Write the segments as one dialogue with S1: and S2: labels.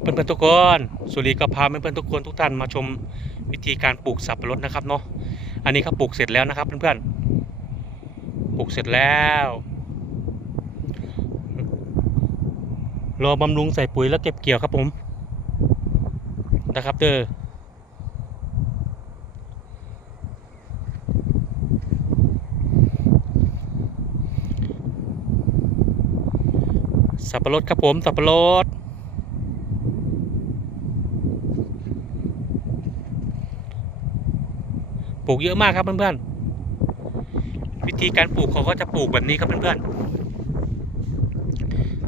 S1: เพื่อนๆทุกคนสุรีก็พาเพื่อนๆทุกคนทุกท่านมาชมวิธีการปลูกสับปะรดนะครับเนาะอันนี้เขาปลูกเสร็จแล้วนะครับเพื่อนๆปลูกเสร็จแล้วรอบำรุงใส่ปุ๋ยแล้วเก็บเกี่ยวครับผมนะครับเด้อสับปะรดครับผมสับปะรด ป ลูกเยอะมากครับเพื่อนๆ วิธีการปลูกเขาก็จะปลูกแบบนี้ครับเพื่อน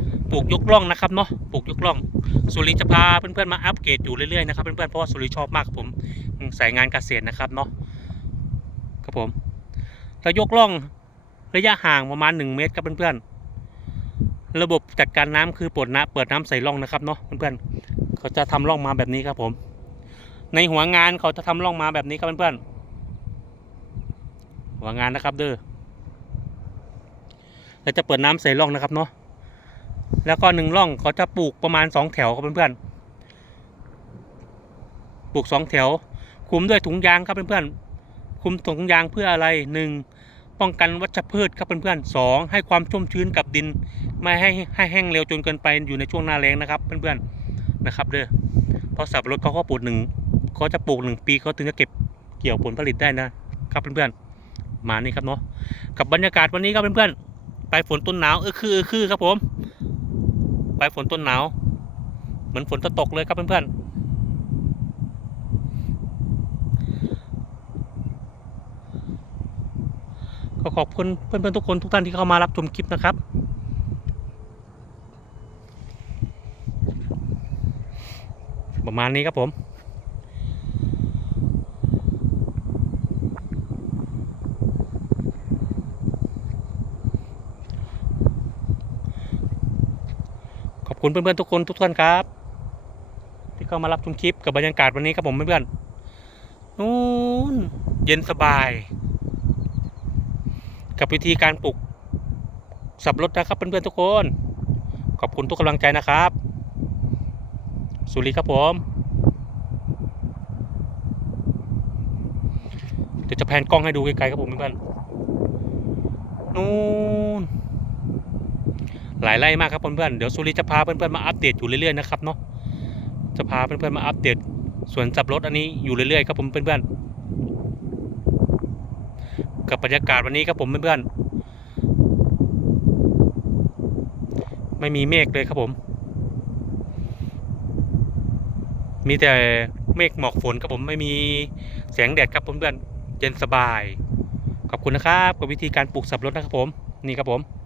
S1: ๆ ปลูกยกร่องนะครับเนาะ ปลูกยกร่อง สุริจะพาเพื่อนๆมาอัปเกรดอยู่เรื่อยๆนะครับเพื่อนๆ เพราะว่าสุริชอบมากครับผมสายงานเกษตรนะครับเนาะ ครับผมแล้วยกร่องระยะห่างประมาณ 1 เมตรครับเพื่อนๆ ระบบจัดการน้ำคือเปิดน้ำเปิดน้ำใส่ร่องนะครับเนาะเพื่อนๆ เขาจะทำร่องมาแบบนี้ครับผม ในหัวงานเขาจะทำร่องมาแบบนี้ครับเพื่อนๆ หัวงานนะครับ เด้อแล้วจะเปิดน้ำใส่ร่องนะครับเนาะแล้วก็หนึ่งร่องเขาจะปลูกประมาณสองแถวครับเพื่อนๆปลูกสองแถว คุมด้วยถุงยางครับเพื่อนๆคุมถุงยางเพื่ออะไรหนึ่งป้องกันวัชพืชครับเพื่อนๆสองให้ความชุ่มชื้นกับดิน ไม่ให้ให้แห้งเร็วจนเกินไปอยู่ในช่วงหน้าแล้งนะครับเพื่อนๆนะครับเด้อเพราะสับปะรดเขาก็ปลูกหนึ่งเขาจะปลูกหนึ่งปีเขาถึงจะเก็บเกี่ยวผลผลิตได้นะครับเพื่อนๆ มานี่ครับเนาะกับบรรยากาศวันนี้ครับเพื่อนๆไปฝนต้นหนาวเออคือเออคือครับผมไปฝนต้นหนาวเหมือนฝนจะตกเลยครับเพื่อนๆก็ขอบคุณเพื่อนๆทุกคนทุกท่านที่เข้ามารับชมคลิปนะครับประมาณนี้ครับผม อบคุณเพื่อนๆทุกคนทุกท่านครับ ที่เข้ามารับชมคลิปกับบรรยากาศวันนี้ครับผมเพื่อนๆนู่นเย็นสบาย กับวิธีการปลูกสับรดนะครับเพื่อนๆทุกคน ขอบคุณทุกกำลังใจนะครับ สุริครับผม เดี๋ยวจะแพนกล้องให้ดูไกลๆครับผมเพื่อนๆนู่น หลายไร่มากครับเพื่อนๆเดี๋ยวสุริจะพาเพื่อนๆมาอัปเดตอยู่เรื่อยๆนะครับเนาะจะพาเพื่อนๆมาอัปเดตสวนสับรดอันนี้อยู่เรื่อยๆครับผมเพื่อนๆกับบรรยากาศวันนี้ครับผมเพื่อนๆไม่มีเมฆเลยครับผม มีแต่เมฆหมอกฝนครับผมไม่มีแสงแดดครับผมเพื่อนๆเย็นสบาย ขอบคุณนะครับกับวิธีการปลูกสับรดนะครับผมนี่ครับผม